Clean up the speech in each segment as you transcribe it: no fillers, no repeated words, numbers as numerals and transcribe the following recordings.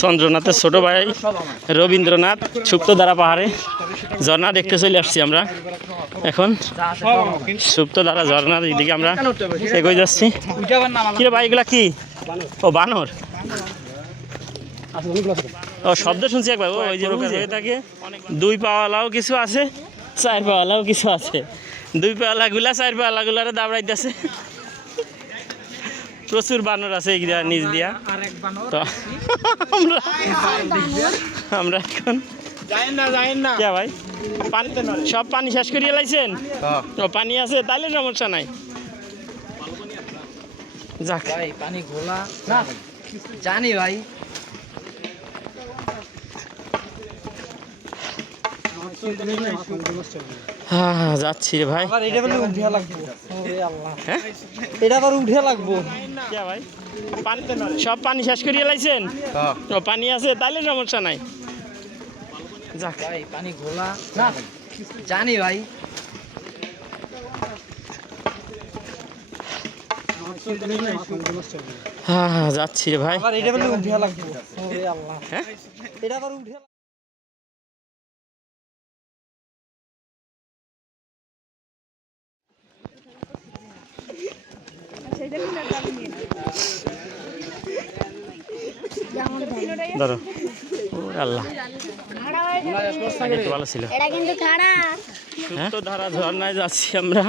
চন্দ্রনাথের ছোট ভাই রবীন্দ্রনাথ সুপ্তধারা পাহাড়ে ঝর্ণা দেখতে চলে আসছি আমরা। এখন সুপ্তধারা ঝর্ণার দিকে আমরা এগিয়ে যাচ্ছি। কিরে ভাই, এগুলা কি? ও বানর। ও শব্দ শুনছি একবার। ও ওই যে হয়ে থাকে। দুই পাওয়ালাও কিছু আছে, চার পাওয়ালাও কিছু আছে। দুই পাওয়ালাগুলা চার পাওয়ালাগুলারে দাবড়াইতেছে। প্রচুর বানর আছে এই নিচ দিয়া। তো আমরা এখন কে ভাই সব পানি শেষ করিয়ে লাইছেন? ও পানি আছে, তাইলে সমস্যা নাই। যাক ভাই পানি ঘোলা না জানি ভাই। হ্যাঁ যাচ্ছি রে ভাই। এটা বলে উঠিয়া লাগবো। ওরে আল্লাহ, এটা আবার উঠিয়া লাগবো। কে ভাই সব পানি শেষ করিয়ে লাইছেন? ও পানি আছে, তাইলে সমস্যা নাই। যাক ভাই পানি ঘোলা না জানি ভাই। হ্যাঁ হ্যাঁ যাচ্ছি রে ভাই। এটা বলে উঠিয়া লাগবো। ওরে আল্লাহ, এটা আবার উঠিয়া ধরো। আল্লাহ ভালো ছিল। সুপ্তধারা ঝর্ণায় যাচ্ছি আমরা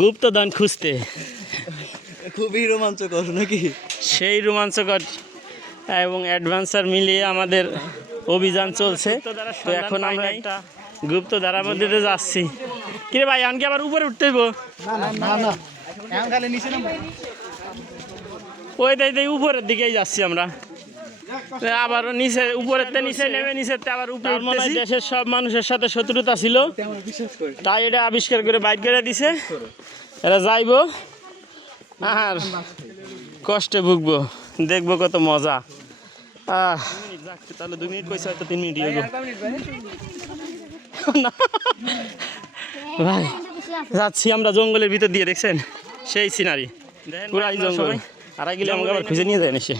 গুপ্তধন খুঁজতে। খুবই রোমাঞ্চকর নাকি? সেই রোমাঞ্চকর এবং অ্যাডভেঞ্চার মিলিয়ে আমাদের অভিযান চলছে। তো এখন আমরা একটা গুপ্তধারার মধ্যে দিয়ে যাচ্ছি। কিরে ভাই, আনকি আবার উপরে উঠতে হইব? ওই দেই উপরের দিকেই যাচ্ছি আমরা। আবার নিচে উপরের নিচে নেমে নিচের আবার উপরে উঠতেছি। দেশের সব মানুষের সাথে শত্রুতা ছিল, তাই এটা আবিষ্কার করে বাইর করে দিছে। এরা যাইবো আর কষ্টে ভুগবো, দেখবো কত মজা। তাহলে 2 মিনিট কইছে, হয়তো 3 মিনিট হইব। ভাই যাচ্ছি আমরা জঙ্গলের ভিতর দিয়ে, দেখছেন সেই সিনারি, পুরাই জঙ্গল। আর গেলে আমাকে আবার খুঁজে নিয়ে যায় এসে।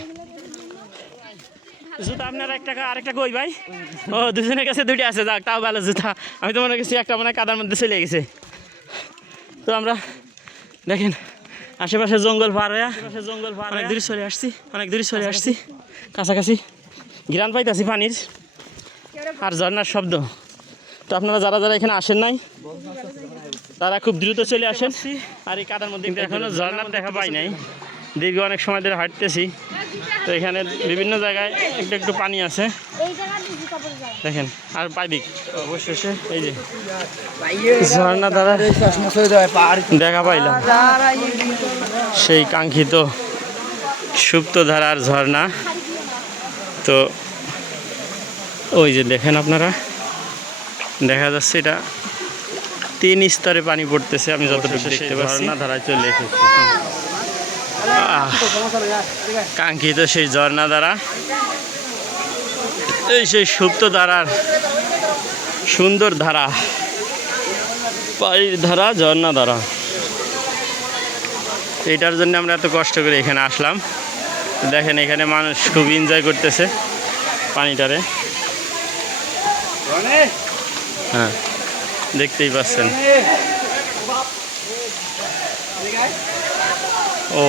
জুতা আপনার আরেকটা কই ভাই? ও দুজনের কাছে 2টা আছে, যাক তাও ভালো জুতা। আমি তো মনে করছি একটা মনে কাদার মধ্যে চলে গেছে। তো আমরা দেখেন আশেপাশে জঙ্গল পার হয়ে অনেক দূরে চলে আসছি, কাছাকাছি ঘিরান পাইতেছি পানির আর ঝর্ণার শব্দ। তো আপনারা যারা যারা এখানে আসেন নাই, তারা খুব দ্রুত চলে আসেন। আর এই কাদার মধ্যে এখনো ঝর্ণার দেখা পাই নাই, দীর্ঘ অনেক সময় ধরে হাঁটতেছি। তো এখানে বিভিন্ন জায়গায় একটু একটু পানি আছে, দেখেন। আর পাইদিক অবশেষে এই যে ঝর্ণা দ্বারা দেখা পাইলাম সেই কাঙ্ক্ষিত সুপ্তধারার ঝর্ণা। তো ওই যে দেখেন আপনারা, দেখা যাচ্ছে এটা 3 স্তরে পানি পড়তেছে। আমি যতটুকু দেখতে পাচ্ছি ঝর্ণা ধারায় চলে এসেছি। কাঙ্ক্ষিত সেই ঝর্ণা ধারা, এই সেই সুপ্ত ধারার সুন্দর ধারা, পানির ধারা, ঝর্ণা ধারা। এইটার জন্য আমরা এত কষ্ট করে এখানে আসলাম। দেখেন এখানে মানুষ খুব এনজয় করতেছে পানিটারে। হ্যাঁ দেখতেই পাচ্ছেন। ও